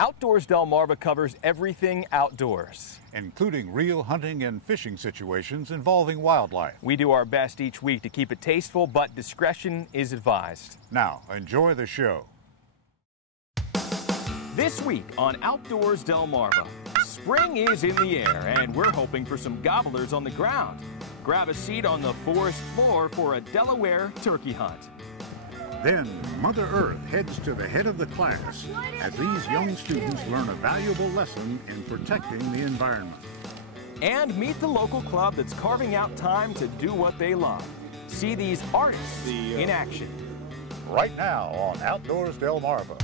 Outdoors Delmarva covers everything outdoors, including real hunting and fishing situations involving wildlife. We do our best each week to keep it tasteful, but discretion is advised. Now, enjoy the show. This week on Outdoors Delmarva, spring is in the air and we're hoping for some gobblers on the ground. Grab a seat on the forest floor for a Delaware turkey hunt. Then Mother Earth heads to the head of the class as these young students learn a valuable lesson in protecting the environment. And meet the local club that's carving out time to do what they love. See these artists in action. Right now on Outdoors Delmarva.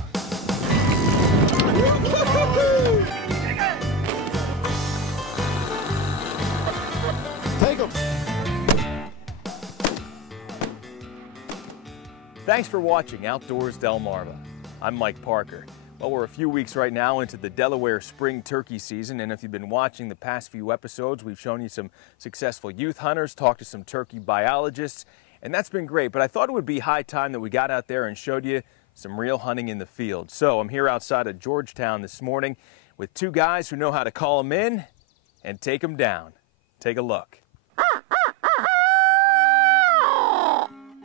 Take 'em. Thanks for watching Outdoors Delmarva. I'm Mike Parker. Well, we're a few weeks right now into the Delaware spring turkey season, and if you've been watching the past few episodes, we've shown you some successful youth hunters, talked to some turkey biologists, and that's been great. But I thought it would be high time that we got out there and showed you some real hunting in the field. So I'm here outside of Georgetown this morning with two guys who know how to call them in and take them down. Take a look.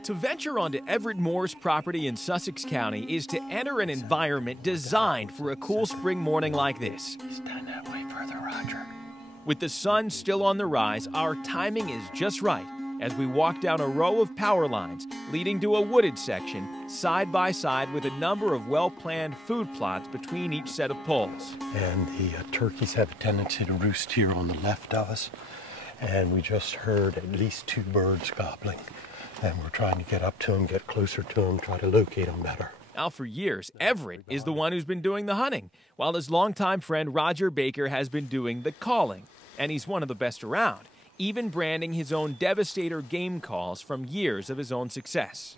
To venture onto Everett Moore's property in Sussex County is to enter an environment designed for a cool spring morning like this. Stand that way further, Roger. With the sun still on the rise, our timing is just right as we walk down a row of power lines leading to a wooded section side by side with a number of well-planned food plots between each set of poles. And the turkeys have a tendency to roost here on the left of us, and we just heard at least 2 birds gobbling. And we're trying to get up to them, get closer to them, try to locate them better. Now, for years, Everett is the one who's been doing the hunting, while his longtime friend Roger Baker has been doing the calling. And he's one of the best around, even branding his own Devastator game calls from years of his own success.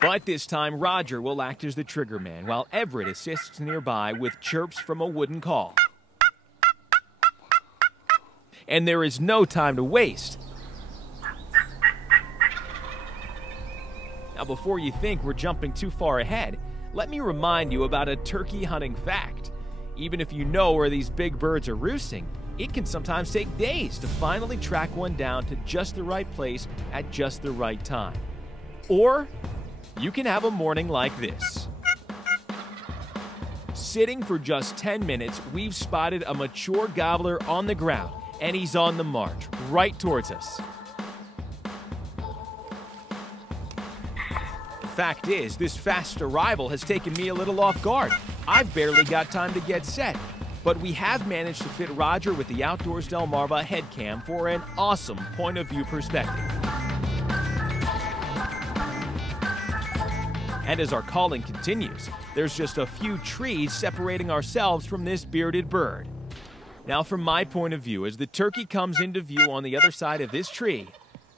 But this time, Roger will act as the trigger man, while Everett assists nearby with chirps from a wooden call. And there is no time to waste. Now, before you think we're jumping too far ahead, let me remind you about a turkey hunting fact. Even if you know where these big birds are roosting, it can sometimes take days to finally track one down to just the right place at just the right time. Or you can have a morning like this. Sitting for just 10 minutes, we've spotted a mature gobbler on the ground, and he's on the march, right towards us. The fact is, this fast arrival has taken me a little off guard. I've barely got time to get set, but we have managed to fit Roger with the Outdoors Delmarva head cam for an awesome point of view perspective. And as our calling continues, there's just a few trees separating ourselves from this bearded bird. Now, from my point of view, as the turkey comes into view on the other side of this tree,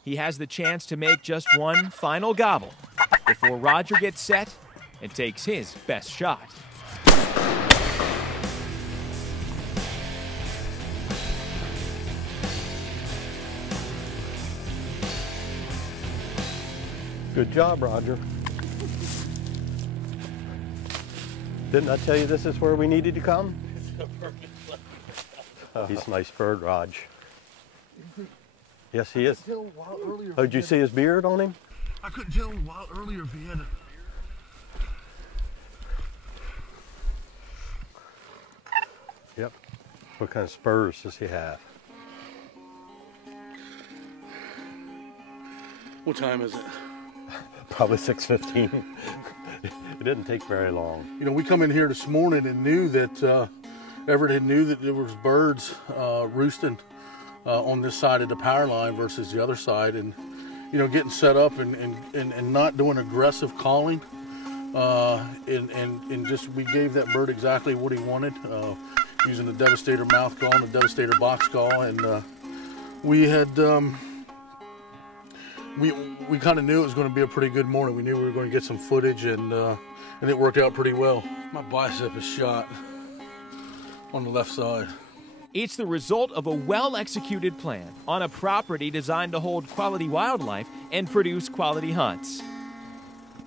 he has the chance to make just one final gobble before Roger gets set and takes his best shot. Good job, Roger. Didn't I tell you this is where we needed to come? He's a nice bird, Raj. Yes, he is. Oh, did you see his beard on him? I couldn't tell a while earlier if he had a... Yep. What kind of spurs does he have? What time is it? Probably 6:15. It didn't take very long. You know, we come in here this morning and knew that Everett knew that there was birds roosting on this side of the power line versus the other side, and you know, getting set up and not doing aggressive calling, and just we gave that bird exactly what he wanted, using the Devastator mouth call and the Devastator box call, and we had we kind of knew it was going to be a pretty good morning. We knew we were going to get some footage, and it worked out pretty well. My bicep is shot on the left side. It's the result of a well-executed plan on a property designed to hold quality wildlife and produce quality hunts.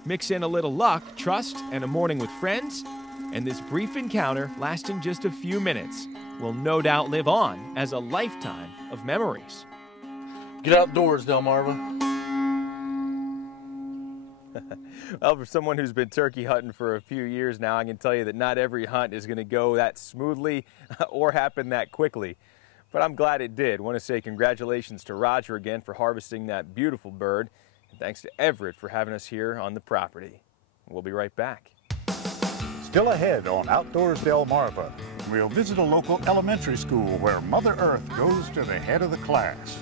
Mix in a little luck, trust, and a morning with friends, and this brief encounter, lasting just a few minutes, will no doubt live on as a lifetime of memories. Get outdoors, Delmarva. Well, for someone who's been turkey hunting for a few years now, I can tell you that not every hunt is going to go that smoothly or happen that quickly. But I'm glad it did. I want to say congratulations to Roger again for harvesting that beautiful bird. And thanks to Everett for having us here on the property. We'll be right back. Still ahead on Outdoors Delmarva, we'll visit a local elementary school where Mother Earth goes to the head of the class.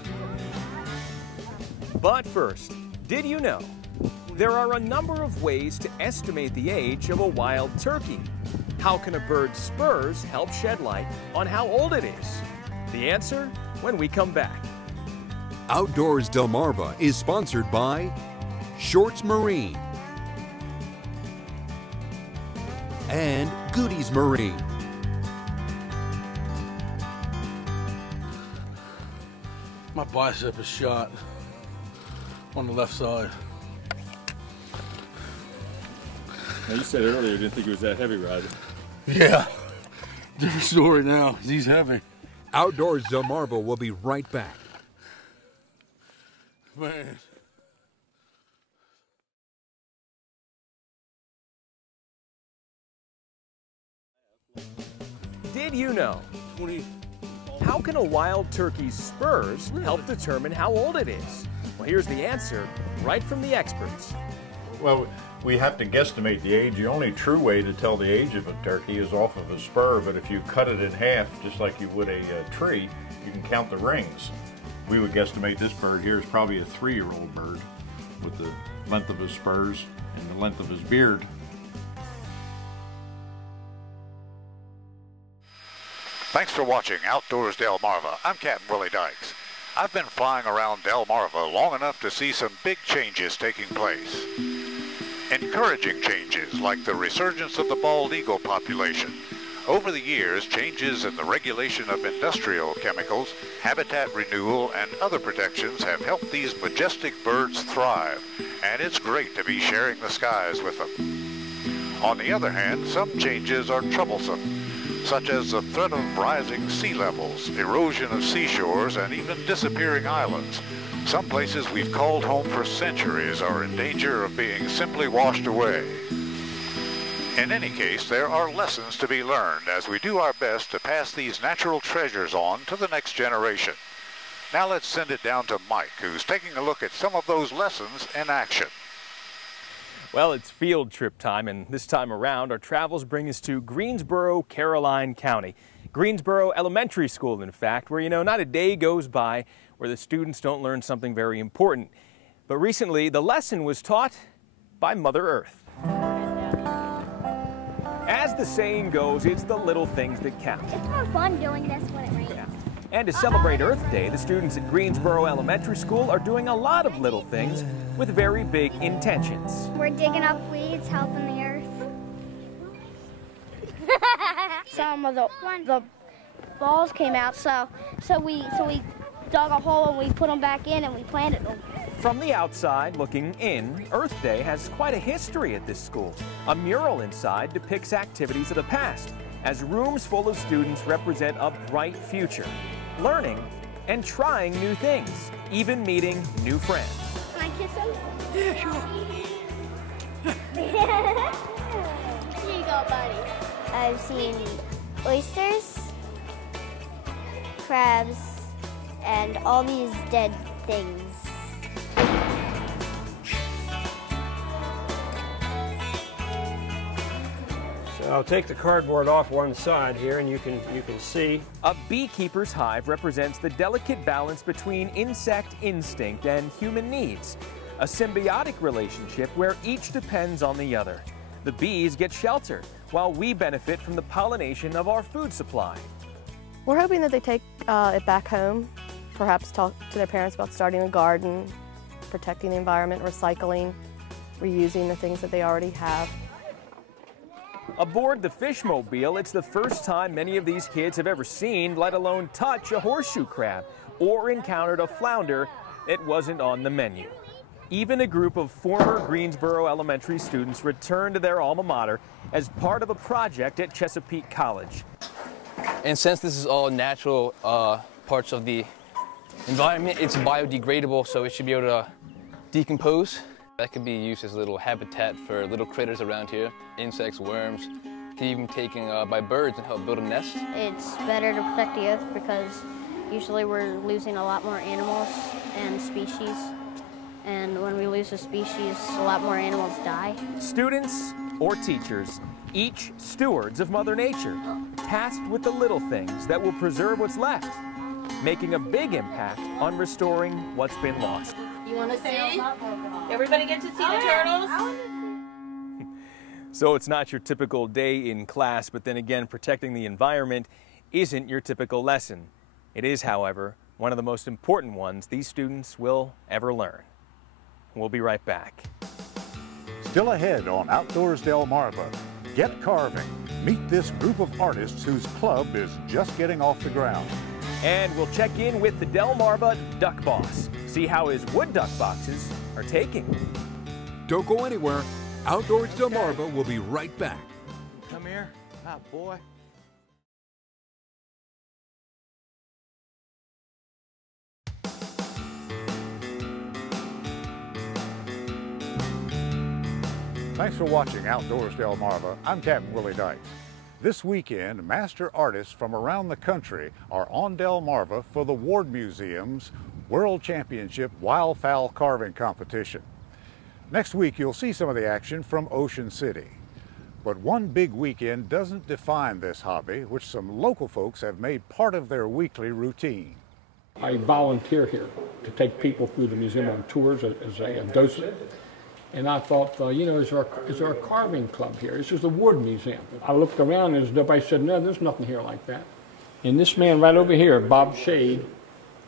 But first, did you know there are a number of ways to estimate the age of a wild turkey? How can a bird's spurs help shed light on how old it is? The answer when we come back. Outdoors Delmarva is sponsored by Shorts Marine and Goodies Marine. My bicep is shot on the left side. Now, you said earlier you didn't think it was that heavy, Roger. Yeah, different story now. He's heavy. Outdoors Delmarva will be right back. Man. Did you know? How can a wild turkey's spurs help determine how old it is? Well, here's the answer right from the experts. Well, we have to guesstimate the age. The only true way to tell the age of a turkey is off of a spur, but if you cut it in half, just like you would a tree, you can count the rings. We would guesstimate this bird here is probably a 3-year-old bird with the length of his spurs and the length of his beard. Thanks for watching Outdoors Delmarva. I'm Captain Willie Dykes. I've been flying around Delmarva long enough to see some big changes taking place. Encouraging changes like the resurgence of the bald eagle population. Over the years, changes in the regulation of industrial chemicals, habitat renewal, and other protections have helped these majestic birds thrive, and it's great to be sharing the skies with them. On the other hand, some changes are troublesome, such as the threat of rising sea levels, erosion of seashores, and even disappearing islands. Some places we've called home for centuries are in danger of being simply washed away. In any case, there are lessons to be learned as we do our best to pass these natural treasures on to the next generation. Now let's send it down to Mike, who's taking a look at some of those lessons in action. Well, it's field trip time, and this time around, our travels bring us to Greensboro, Caroline County. Greensboro Elementary School, in fact, where, not a day goes by where the students don't learn something very important. But recently, the lesson was taught by Mother Earth. As the saying goes, it's the little things that count. It's more fun doing this when it rains. Yeah. And to celebrate Earth Day, the students at Greensboro Elementary School are doing a lot of little things with very big intentions. We're digging up weeds, helping the earth. Some of the balls came out, so we dug a hole and we put them back in and we planted them. From the outside looking in, Earth Day has quite a history at this school. A mural inside depicts activities of the past, as rooms full of students represent a bright future, learning and trying new things, even meeting new friends. Can I kiss him? Yeah, sure. Here you go, buddy. I've seen oysters, crabs, and all these dead things. So I'll take the cardboard off one side here, and you can see. A beekeeper's hive represents the delicate balance between insect instinct and human needs. A symbiotic relationship where each depends on the other. The bees get shelter, while we benefit from the pollination of our food supply. We're hoping that they take it back home, perhaps talk to their parents about starting a garden, protecting the environment, recycling, reusing the things that they already have. Aboard the Fishmobile, it's the first time many of these kids have ever seen, let alone touch, a horseshoe crab or encountered a flounder that wasn't on the menu. Even a group of former Greensboro Elementary students returned to their alma mater as part of a project at Chesapeake College. And since this is all natural parts of the environment, it's biodegradable, so it should be able to decompose. That could be used as a little habitat for little critters around here, insects, worms. Can even be taken by birds and help build a nest. It's better to protect the earth because usually we're losing a lot more animals and species. And when we lose a species, a lot more animals die. Students or teachers, each stewards of Mother Nature, tasked with the little things that will preserve what's left, making a big impact on restoring what's been lost. You want to see? Everybody get to see the turtles? So it's not your typical day in class, but then again, protecting the environment isn't your typical lesson. It is, however, one of the most important ones these students will ever learn. We'll be right back. Still ahead on Outdoors Delmarva, get carving. Meet this group of artists whose club is just getting off the ground. And we'll check in with the Delmarva duck boss, see how his wood duck boxes are taking. Don't go anywhere. Outdoors Delmarva will be right back. Come here, my boy. Thanks for watching Outdoors Delmarva. I'm Captain Willie Dykes. This weekend, master artists from around the country are on Delmarva for the Ward Museum's World Championship Wildfowl Carving Competition. Next week, you'll see some of the action from Ocean City. But one big weekend doesn't define this hobby, which some local folks have made part of their weekly routine. I volunteer here to take people through the museum on tours as a docent. And I thought, you know, is there a carving club here? This is the Ward Museum. I looked around and nobody said, no, there's nothing here like that. And this man right over here, Bob Shade,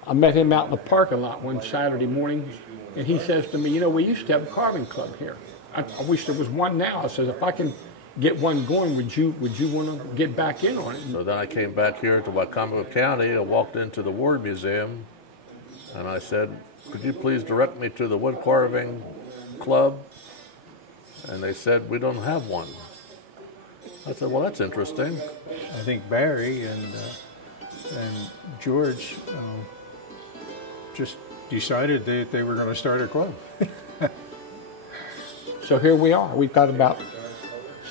I met him out in the parking lot one Saturday morning, and he says to me, you know, we used to have a carving club here. I wish there was one now. I said, if I can get one going, would you want to get back in on it? So then I came back here to Wycomico County and walked into the Ward Museum, and I said, could you please direct me to the wood carving club? And they said, we don't have one. I said, well, that's interesting. I think Barry and George just decided that they were going to start a club. So here we are. We've got about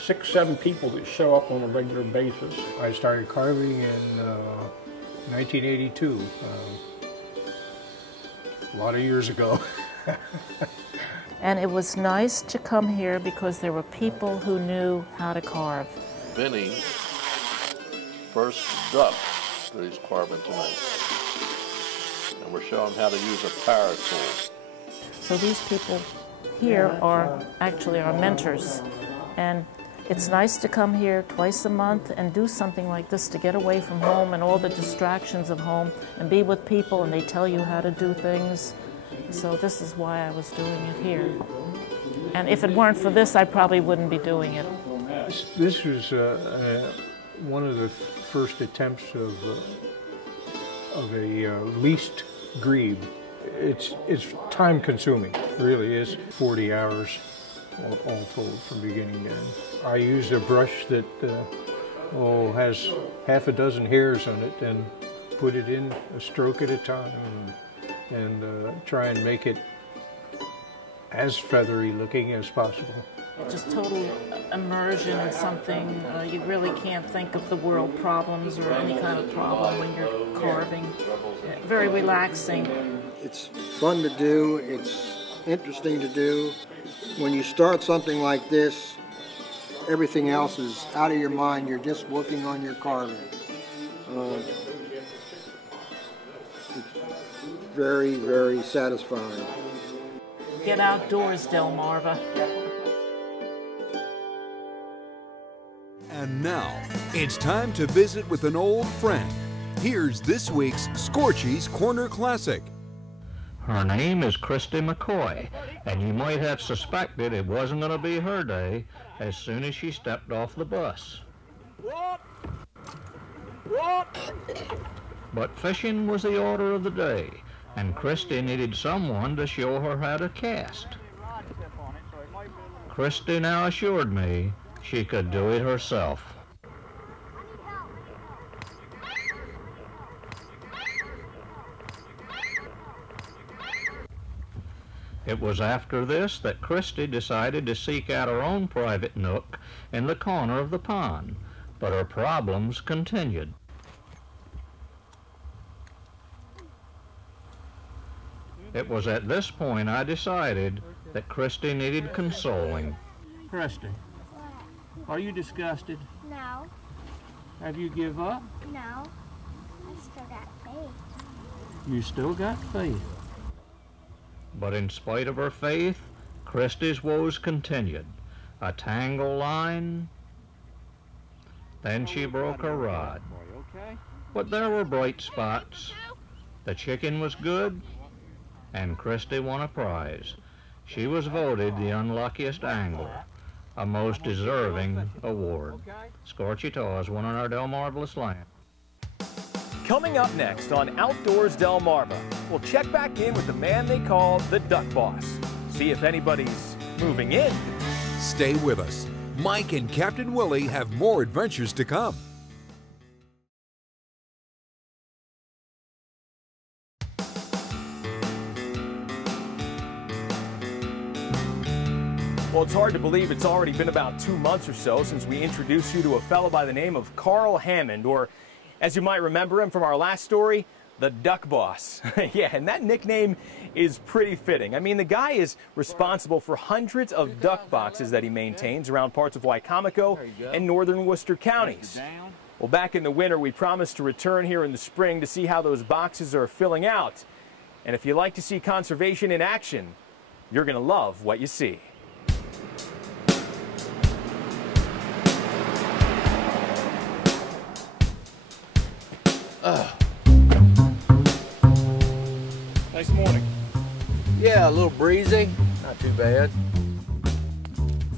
6, 7 people that show up on a regular basis. I started carving in 1982, a lot of years ago. And it was nice to come here because there were people who knew how to carve. Vinny, first duck that he's carving tonight. And we're showing how to use a power tool. So these people here are actually our mentors. And it's nice to come here twice a month and do something like this to get away from home and all the distractions of home and be with people and they tell you how to do things. So this is why I was doing it here. And if it weren't for this, I probably wouldn't be doing it. This was one of the first attempts of a least grebe. It's time consuming, it really is. 40 hours all told from beginning to end. I use a brush that has half a dozen hairs on it and put it in a stroke at a time and try and make it as feathery looking as possible. Just total immersion in something. You really can't think of the world problems or any kind of problem when you're carving. Very relaxing. It's fun to do. It's interesting to do. When you start something like this, everything else is out of your mind. You're just working on your carving. It's very, very satisfying. Get outdoors, Delmarva. And now, it's time to visit with an old friend. Here's this week's Scorchy's Corner Classic. Her name is Christy McCoy, and you might have suspected it wasn't going to be her day as soon as she stepped off the bus. But fishing was the order of the day, and Christy needed someone to show her how to cast. Christy now assured me she could do it herself. It was after this that Christy decided to seek out her own private nook in the corner of the pond, but her problems continued. It was at this point I decided that Christy needed consoling. Christy, are you disgusted? No. Have you give up? No. I still got faith. You still got faith. But in spite of her faith, Christy's woes continued. A tangle line, then she broke her rod. But there were bright spots. The chicken was good, and Christy won a prize. She was voted the unluckiest angler, a most deserving award. Scorchy Taws won on our Delmarva land. Coming up next on Outdoors Delmarva, we'll check back in with the man they call the Duck Boss. See if anybody's moving in. Stay with us. Mike and Captain Willie have more adventures to come. Well, it's hard to believe it's already been about 2 months or so since we introduced you to a fellow by the name of Carl Hammond, or as you might remember him from our last story, the Duck Boss. Yeah, and that nickname is pretty fitting. I mean, the guy is responsible for hundreds of duck boxes that he maintains around parts of Wicomico and northern Worcester counties. Well, back in the winter, we promised to return here in the spring to see how those boxes are filling out. And if you like to see conservation in action, you're going to love what you see. Nice morning. Yeah, a little breezy, not too bad.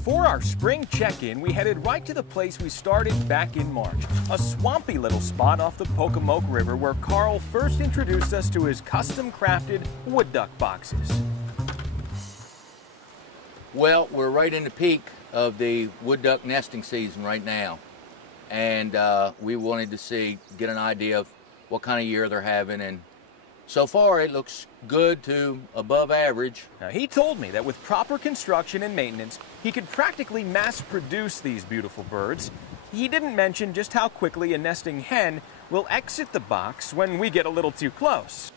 For our spring check-in, we headed right to the place we started back in March, a swampy little spot off the Pocomoke River where Carl first introduced us to his custom-crafted wood duck boxes. Well, we're right in the peak of the wood duck nesting season right now, and we wanted to get an idea of what kind of year they're having, and so far it looks good to above average. Now, he told me that with proper construction and maintenance, he could practically mass produce these beautiful birds. He didn't mention just how quickly a nesting hen will exit the box when we get a little too close.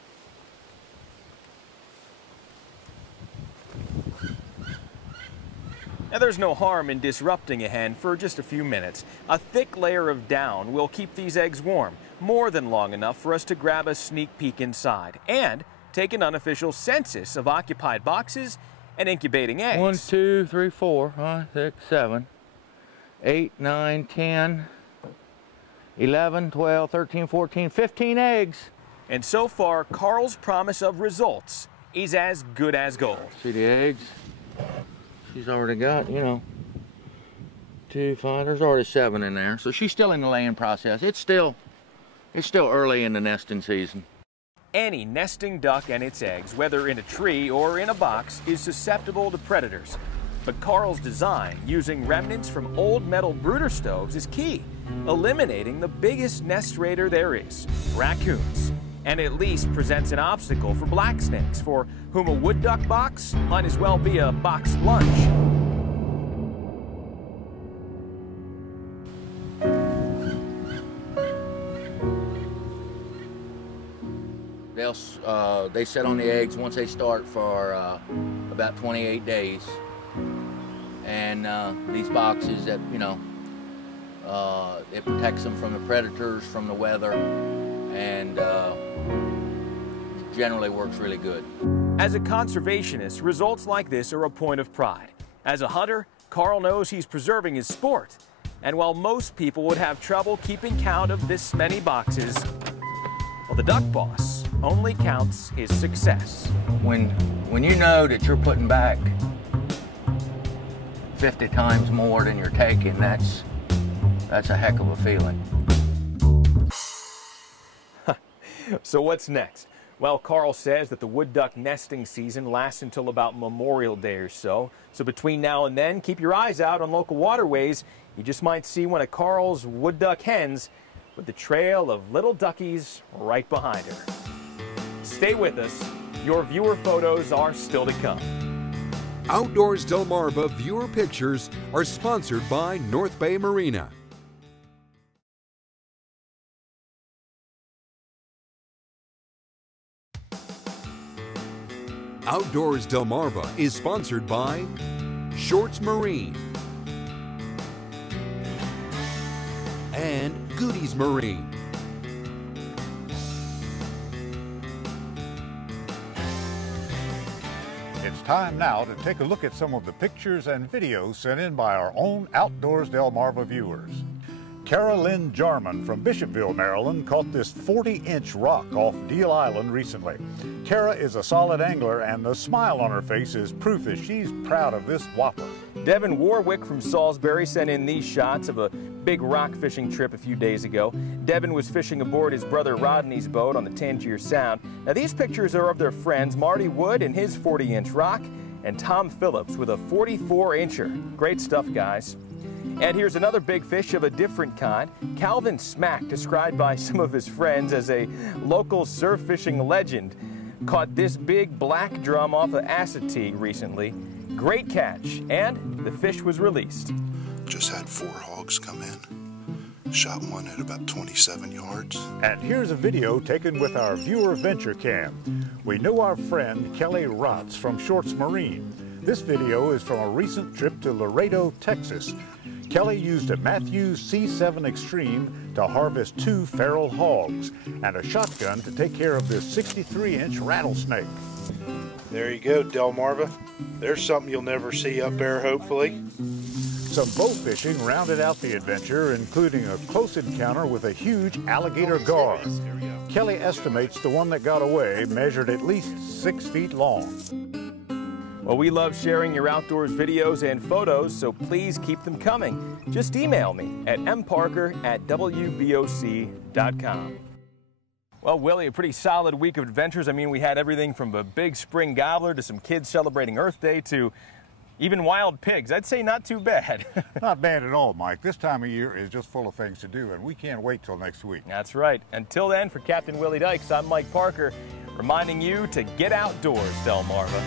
Now, there's no harm in disrupting a hen for just a few minutes. A thick layer of down will keep these eggs warm, more than long enough for us to grab a sneak peek inside and take an unofficial census of occupied boxes and incubating eggs. 1, 2, 3, 4, 5, 6, 7, 8, 9, 10, 11, 12, 13, 14, 15 eggs. And so far, Carl's promise of results is as good as gold. See the eggs? She's already got, 2, 5, there's already 7 in there. So she's still in the laying process. It's still early in the nesting season. Any nesting duck and its eggs, whether in a tree or in a box, is susceptible to predators. But Carl's design, using remnants from old metal brooder stoves, is key, eliminating the biggest nest raider there is, raccoons, and at least presents an obstacle for black snakes, for whom a wood duck box might as well be a box lunch. They sit on the eggs once they start for about 28 days. And these boxes that, it protects them from the predators, from the weather, and generally works really good. As a conservationist, results like this are a point of pride. As a hunter, Carl knows he's preserving his sport. And while most people would have trouble keeping count of this many boxes, well, the Duck Boss only counts his success. When you know that you're putting back 50 times more than you're taking, that's a heck of a feeling. So what's next? Well, Carl says that the wood duck nesting season lasts until about Memorial Day or so. So between now and then, keep your eyes out on local waterways. You just might see one of Carl's wood duck hens with the trail of little duckies right behind her. Stay with us. Your viewer photos are still to come. Outdoors Delmarva viewer pictures are sponsored by North Bay Marina. Outdoors Delmarva is sponsored by Shorts Marine and Goodies Marine. It's time now to take a look at some of the pictures and videos sent in by our own Outdoors Delmarva viewers. Kara Lynn Jarman from Bishopville, Maryland, caught this 40-inch rock off Deal Island recently. Kara is a solid angler, and the smile on her face is proof that she's proud of this whopper. Devin Warwick from Salisbury sent in these shots of a big rock fishing trip a few days ago. Devin was fishing aboard his brother Rodney's boat on the Tangier Sound. Now these pictures are of their friends Marty Wood and his 40-inch rock, and Tom Phillips with a 44-incher. Great stuff, guys. And here's another big fish of a different kind. Calvin Smack, described by some of his friends as a local surf fishing legend, caught this big black drum off of Assateague recently. Great catch, and the fish was released. Just had 4 hogs come in. Shot one at about 27 yards. And here's a video taken with our viewer venture cam. We know our friend Kelly Rotz from Shorts Marine. This video is from a recent trip to Laredo, Texas. Kelly used a Matthews C7 Extreme to harvest 2 feral hogs and a shotgun to take care of this 63-inch rattlesnake. There you go, Delmarva. There's something you'll never see up there, hopefully. Some bow fishing rounded out the adventure, including a close encounter with a huge alligator gar. Kelly estimates the one that got away measured at least 6 feet long. Well, we love sharing your outdoors videos and photos, so please keep them coming. Just email me at mparker@wboc.com. Well, Willie, a pretty solid week of adventures. I mean, we had everything from a big spring gobbler to some kids celebrating Earth Day to even wild pigs. I'd say not too bad. Not bad at all, Mike. This time of year is just full of things to do, and we can't wait till next week. That's right. Until then, for Captain Willie Dykes, I'm Mike Parker, reminding you to get outdoors, Delmarva.